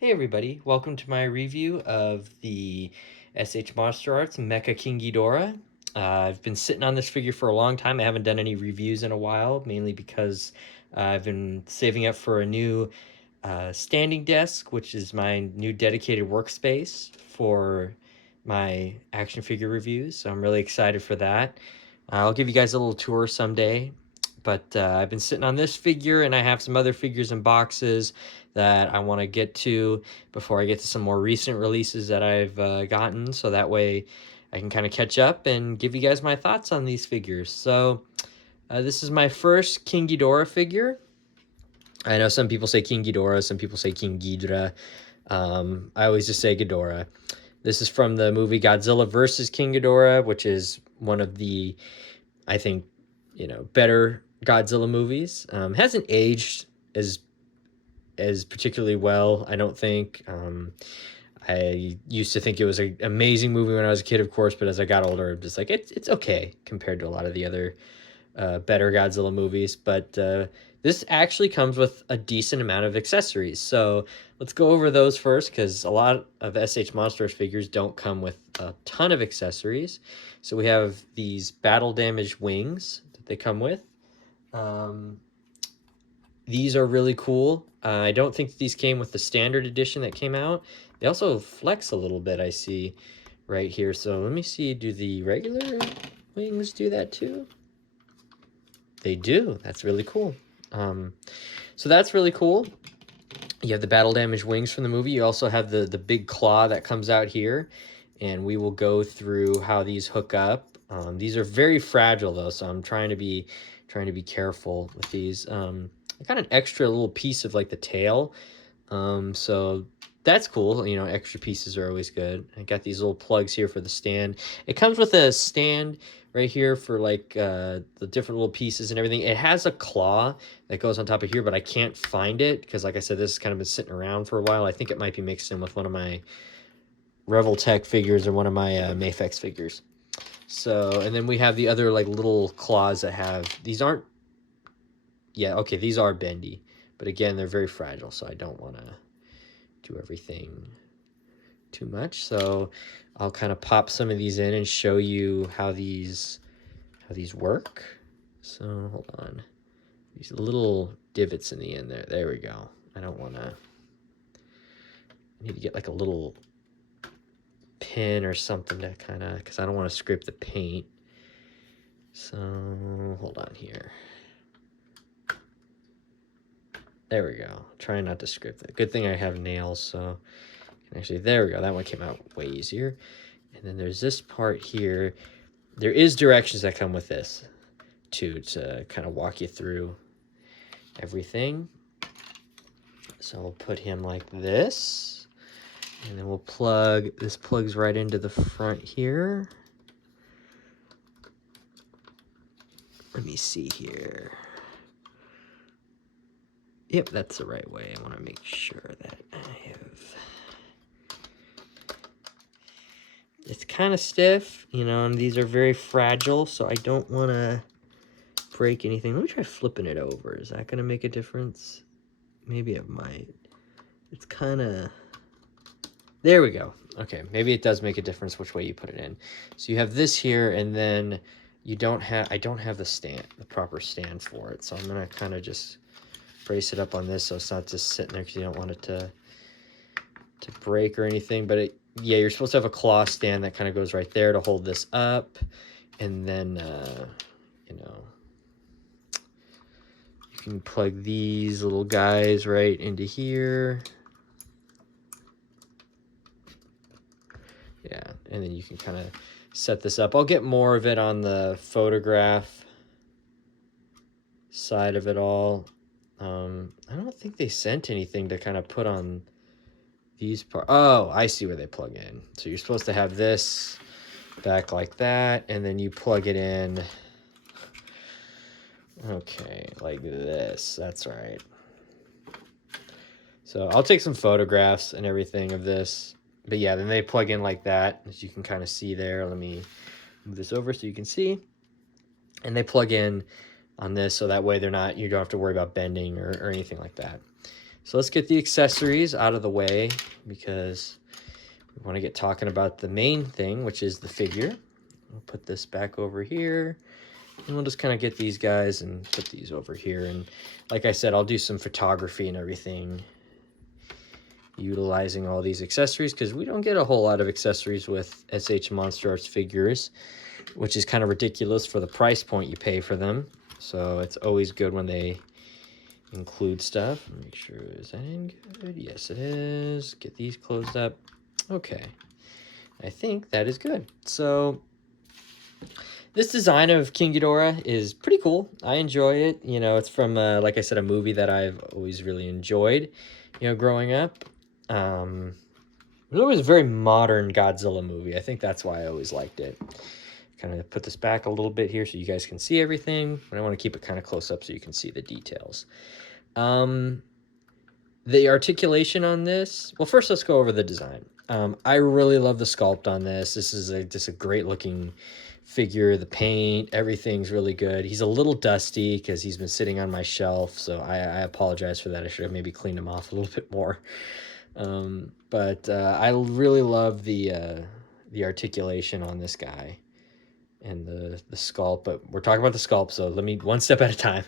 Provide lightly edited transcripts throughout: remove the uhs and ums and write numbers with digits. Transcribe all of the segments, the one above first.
Hey everybody, welcome to my review of the MonsterArts Mecha King Ghidorah. I've been sitting on this figure for a long time. I haven't done any reviews in a while, mainly because I've been saving up for a new standing desk, which is my new dedicated workspace for my action figure reviews. So I'm really excited for that. I'll give you guys a little tour someday. But I've been sitting on this figure, and I have some other figures in boxes that I want to get to before I get to some more recent releases that I've gotten. So that way I can kind of catch up and give you guys my thoughts on these figures. So this is my first King Ghidorah figure. I know some people say King Ghidorah, some people say King Ghidorah. I always just say Ghidorah. This is from the movie Godzilla versus King Ghidorah, which is one of the, I think, better Godzilla movies. Hasn't aged as particularly well, I don't think. I used to think it was an amazing movie when I was a kid, of course, but as I got older, I'm just like, it's okay compared to a lot of the other better Godzilla movies. But this actually comes with a decent amount of accessories. So let's go over those first, because a lot of SH Monsters figures don't come with a ton of accessories. So we have these battle damaged wings that they come with. These are really cool. I don't think these came with the standard edition that came out. They also flex a little bit, I see right here. So let me see, do the regular wings do that too? They do. That's really cool. So that's really cool. You have the battle damage wings from the movie. You also have the big claw that comes out here, and we will go through how these hook up. These are very fragile though, so I'm trying to be careful with these. I got an extra little piece of like the tail, so that's cool. Extra pieces are always good. I got these little plugs here for the stand. It comes with a stand right here for like the different little pieces and everything. It has a claw that goes on top of here, but I can't find it because, like I said, this has kind of been sitting around for a while. I think it might be mixed in with one of my Revoltech figures or one of my Mafex figures. So, and then we have the other like little claws that have, these aren't, yeah, okay, these are bendy, but again, they're very fragile, so I don't want to do everything too much. So I'll kind of pop some of these in and show you how these work. So hold on, these little divots in the end there. There we go. I don't want to. I need to get like a little pin or something to kind of, because I don't want to scrape the paint. So hold on here. There we go. Trying not to scrape that. Good thing I have nails, so actually, there we go. That one came out way easier. And then there's this part here. There is directions that come with this too, to kind of walk you through everything. So we'll put him like this, and then we'll plug, this plugs right into the front here. Let me see here. Yep, that's the right way. I want to make sure that I have... It's kind of stiff, and these are very fragile, so I don't want to break anything. Let me try flipping it over. Is that going to make a difference? Maybe it might. It's kind of... There we go. Okay, maybe it does make a difference which way you put it in. So you have this here, and then you don't have... I don't have the stand, the proper stand for it, so I'm going to kind of just brace it up on this so it's not just sitting there because you don't want it to break or anything. But yeah, you're supposed to have a claw stand that kind of goes right there to hold this up, and then you can plug these little guys right into here. Yeah, and then you can kind of set this up. I'll get more of it on the photograph side of it all. I don't think they sent anything to kind of put on these parts. Oh, I see where they plug in. So you're supposed to have this back like that, and then you plug it in. Okay, like this. That's right. So I'll take some photographs and everything of this. But yeah, then they plug in like that, as you can kind of see there. Let me move this over so you can see. And they plug in on this, so that way they're not, you don't have to worry about bending or anything like that. So let's get the accessories out of the way because we want to get talking about the main thing, which is the figure. We'll put this back over here, and we'll just kind of get these guys and put these over here. And like I said, I'll do some photography and everything utilizing all these accessories because we don't get a whole lot of accessories with SH Monster Arts figures, which is kind of ridiculous for the price point you pay for them. So it's always good when they include stuff. Make sure, is that in good? Yes, it is. Get these closed up. Okay. I think that is good. So this design of King Ghidorah is pretty cool. I enjoy it. You know, it's from, like I said, a movie that I've always really enjoyed, you know, growing up. It was always a very modern Godzilla movie. I think that's why I always liked it. Kind of put this back a little bit here so you guys can see everything, but I want to keep it kind of close up so you can see the details. The articulation on this, well, first let's go over the design. I really love the sculpt on this. This is just a great looking figure. The paint, everything's really good. He's a little dusty because he's been sitting on my shelf, so I apologize for that. I should have maybe cleaned him off a little bit more. But I really love the articulation on this guy and the sculpt, but we're talking about the sculpt, so let me one step at a time.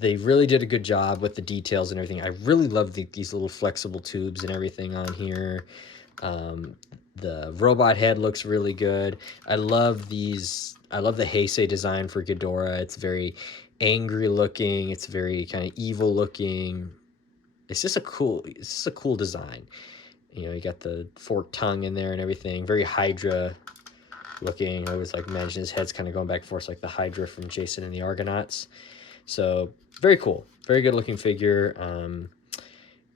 They really did a good job with the details and everything. I really love these little flexible tubes and everything on here. The robot head looks really good. I love these. I love the Heisei design for Ghidorah. It's very angry looking. It's very kind of evil looking. It's just a cool design. You know, you got the forked tongue in there and everything. Very Hydra looking. I always like imagine his head's kind of going back and forth like the Hydra from Jason and the Argonauts. So very cool. Very good looking figure.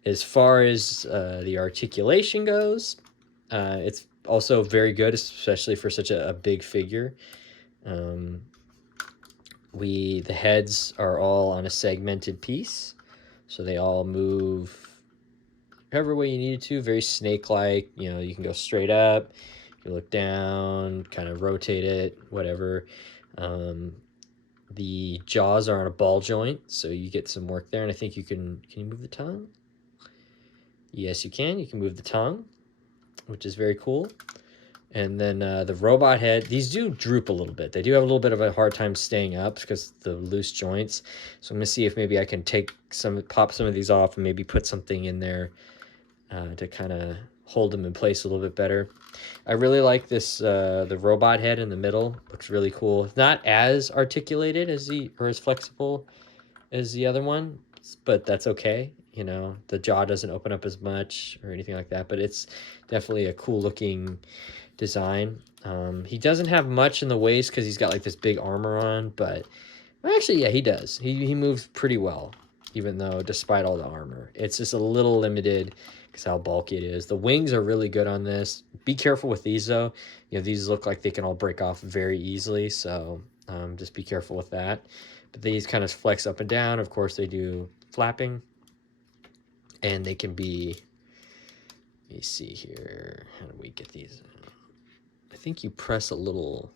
As far as the articulation goes, it's also very good, especially for such a big figure. The heads are all on a segmented piece, so they all move however way you need it to. Very snake-like. You know, you can go straight up, you look down, kind of rotate it, whatever. The jaws are on a ball joint, so you get some work there. And I think you can you move the tongue? Yes, you can. You can move the tongue, which is very cool. And then the robot head, these do droop a little bit. They do have a little bit of a hard time staying up because the loose joints. So I'm going to see if maybe I can pop some of these off and maybe put something in there to kind of hold them in place a little bit better. I really like this, the robot head in the middle. Looks really cool. It's not as articulated or as flexible as the other one, but that's okay. You know, the jaw doesn't open up as much or anything like that, but it's definitely a cool looking design. He doesn't have much in the waist because he's got like this big armor on, but actually, yeah, he does. He moves pretty well, even though despite all the armor. It's just a little limited because how bulky it is. The wings are really good on this. Be careful with these though. You know, these look like they can all break off very easily, so just be careful with that. But these kind of flex up and down. Of course, they do flapping, and they can be, let me see here. How do we get these? I think you press a little.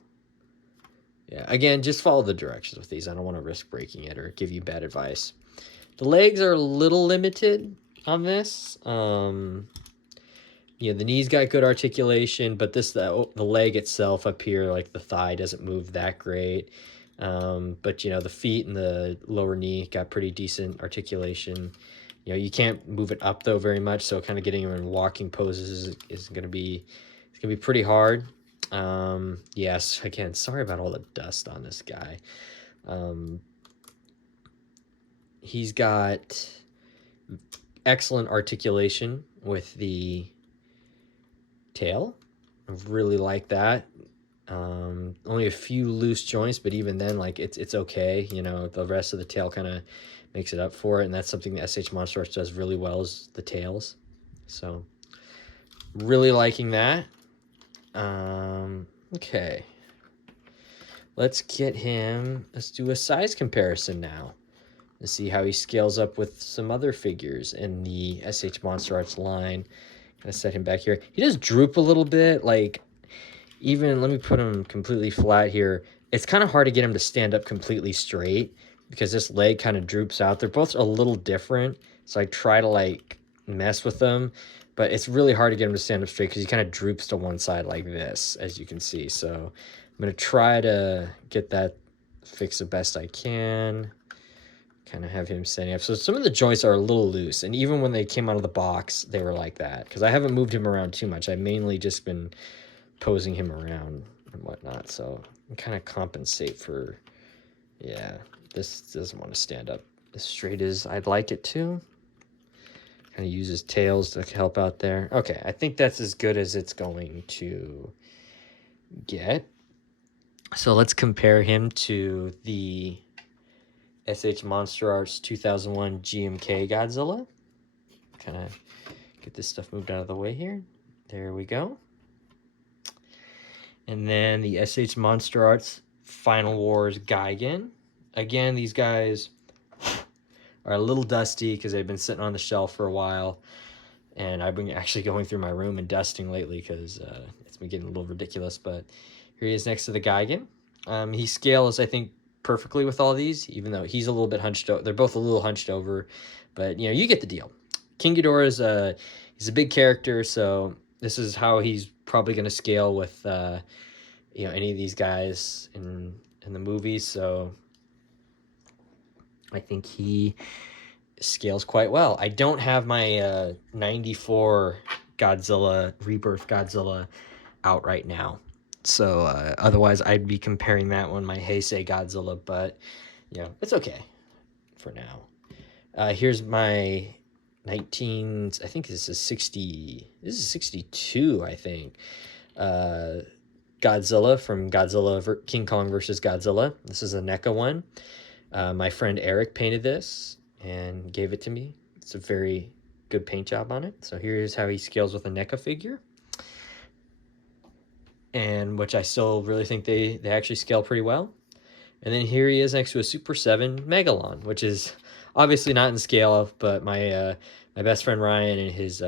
Yeah, again, just follow the directions with these. I don't want to risk breaking it or give you bad advice. The legs are a little limited on this. You know, the knees got good articulation, but the leg itself up here, like the thigh, doesn't move that great. But, you know, the feet and the lower knee got pretty decent articulation. You know, you can't move it up, though, very much, so kind of getting them in walking poses is going to be pretty hard. Yes, again, sorry about all the dust on this guy. He's got excellent articulation with the tail. I really like that. Only a few loose joints, but even then, like, it's okay. You know, the rest of the tail kind of makes it up for it, and that's something that SH Monster Arts does really well, is the tails. So, really liking that. Okay. Let's get him. Let's do a size comparison now. Let's see how he scales up with some other figures in the SH Monster Arts line. Gonna set him back here. He does droop a little bit. Like, even, let me put him completely flat here. It's kind of hard to get him to stand up completely straight because this leg kind of droops out. They're both a little different, so I try to like mess with them, but it's really hard to get him to stand up straight because he kind of droops to one side like this, as you can see. So I'm going to try to get that fixed the best I can. Kind of have him standing up. So some of the joints are a little loose, and even when they came out of the box, they were like that, because I haven't moved him around too much. I've mainly just been posing him around and whatnot, so I kind of compensate for, yeah, this doesn't want to stand up as straight as I'd like it to. Kind of use his tails to help out there. Okay, I think that's as good as it's going to get. So let's compare him to the SH MonsterArts 2001 GMK Godzilla. Kind of get this stuff moved out of the way here. There we go. And then the SH MonsterArts Final Wars Gigan. Again, these guys are a little dusty because they've been sitting on the shelf for a while. And I've been actually going through my room and dusting lately because it's been getting a little ridiculous. But here he is next to the Gigan. He scales, I think, perfectly with all these, even though he's a little bit hunched over. They're both a little hunched over, but you know, you get the deal. King Ghidorah is he's a big character, so this is how he's probably going to scale with you know, any of these guys in the movies. So I think he scales quite well. I don't have my 94 Godzilla, Rebirth Godzilla out right now. So otherwise I'd be comparing that one, my Heisei Godzilla, but you know, it's okay for now. Here's my I think this is 62, I think. Godzilla from King Kong versus Godzilla. This is a NECA one. My friend Eric painted this and gave it to me. It's a very good paint job on it. So here's how he scales with a NECA figure. And which I still really think they actually scale pretty well. And then here he is next to a Super 7 Megalon, which is obviously not in scale, but my my best friend Ryan and his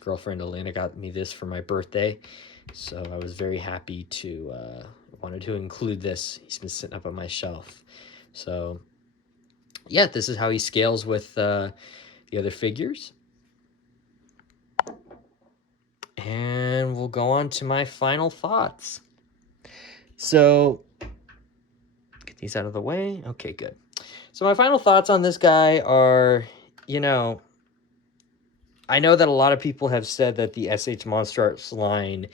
girlfriend Elena got me this for my birthday. So I was very happy to wanted to include this. He's been sitting up on my shelf. So yeah, this is how he scales with the other figures. And we'll go on to my final thoughts. So, get these out of the way. Okay, good. So my final thoughts on this guy are, you know, I know that a lot of people have said that the SH MonsterArts line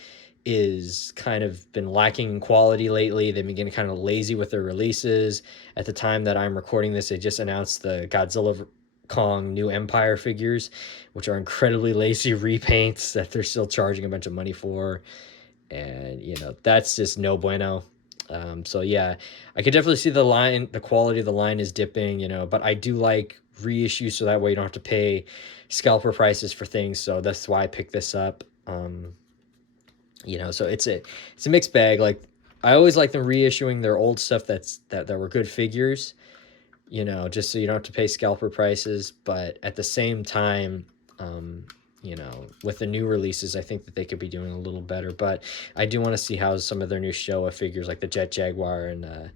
is kind of been lacking in quality lately. They've been getting kind of lazy with their releases. At the time that I'm recording this, they just announced the Godzilla Kong New Empire figures, which are incredibly lazy repaints that they're still charging a bunch of money for. And, you know, that's just no bueno. So yeah, I could definitely see the quality of the line is dipping, you know, but I do like reissues so that way you don't have to pay scalper prices for things. So that's why I picked this up. You know, so it's a mixed bag. Like, I always like them reissuing their old stuff that were good figures, you know, just so you don't have to pay scalper prices. But at the same time, you know, with the new releases, I think that they could be doing a little better. But I do want to see how some of their new Showa figures, like the Jet Jaguar and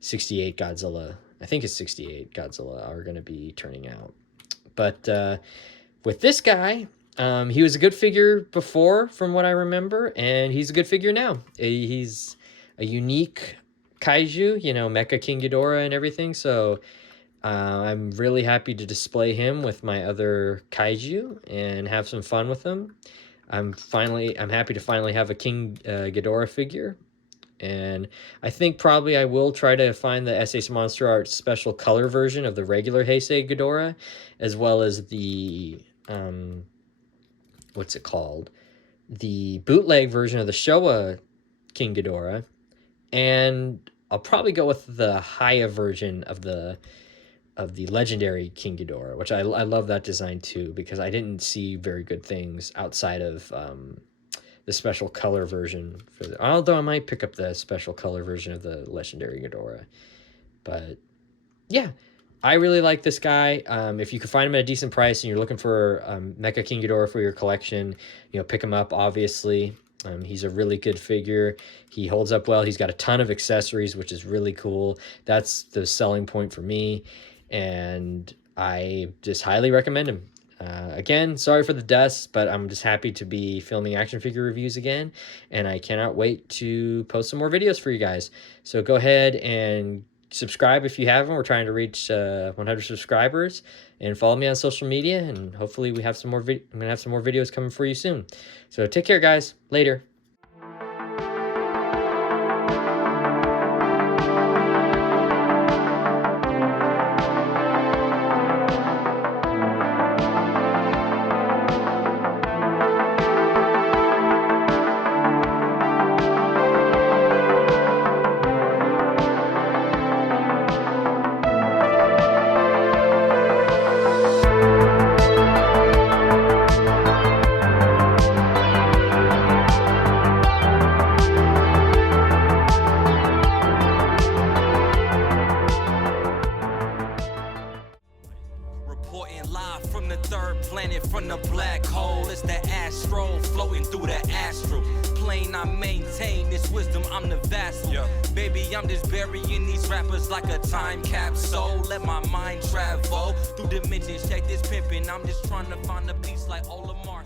68 Godzilla, I think it's 68 Godzilla, are going to be turning out. But with this guy, he was a good figure before, from what I remember, and he's a good figure now. He's a unique kaiju, you know, Mecha King Ghidorah and everything. So I'm really happy to display him with my other kaiju and have some fun with him. I'm happy to finally have a King Ghidorah figure. And I think probably I will try to find the SH MonsterArts special color version of the regular Heisei Ghidorah, as well as the what's it called? The bootleg version of the Showa King Ghidorah. And I'll probably go with the Haya version of the legendary King Ghidorah, which I love that design too, because I didn't see very good things outside of the special color version although I might pick up the special color version of the legendary Ghidorah. But yeah, I really like this guy. If you can find him at a decent price and you're looking for Mecha King Ghidorah for your collection, you know, pick him up, obviously. He's a really good figure. He holds up well. He's got a ton of accessories, which is really cool. That's the selling point for me, and I just highly recommend him. Again, sorry for the dust, but I'm just happy to be filming action figure reviews again, and I cannot wait to post some more videos for you guys. So go ahead and subscribe if you haven't. We're trying to reach 100 subscribers, and follow me on social media, and hopefully we have some more I'm gonna have some more videos coming for you soon. So take care, guys. Later. Reporting live from the third planet, from the black hole. It's the astro floating through the astral plane. I maintain this wisdom, I'm the vassal. Baby, I'm just burying these rappers like a time capsule. Let my mind travel through dimensions, check this pimping. I'm just trying to find a piece like Ola Mark.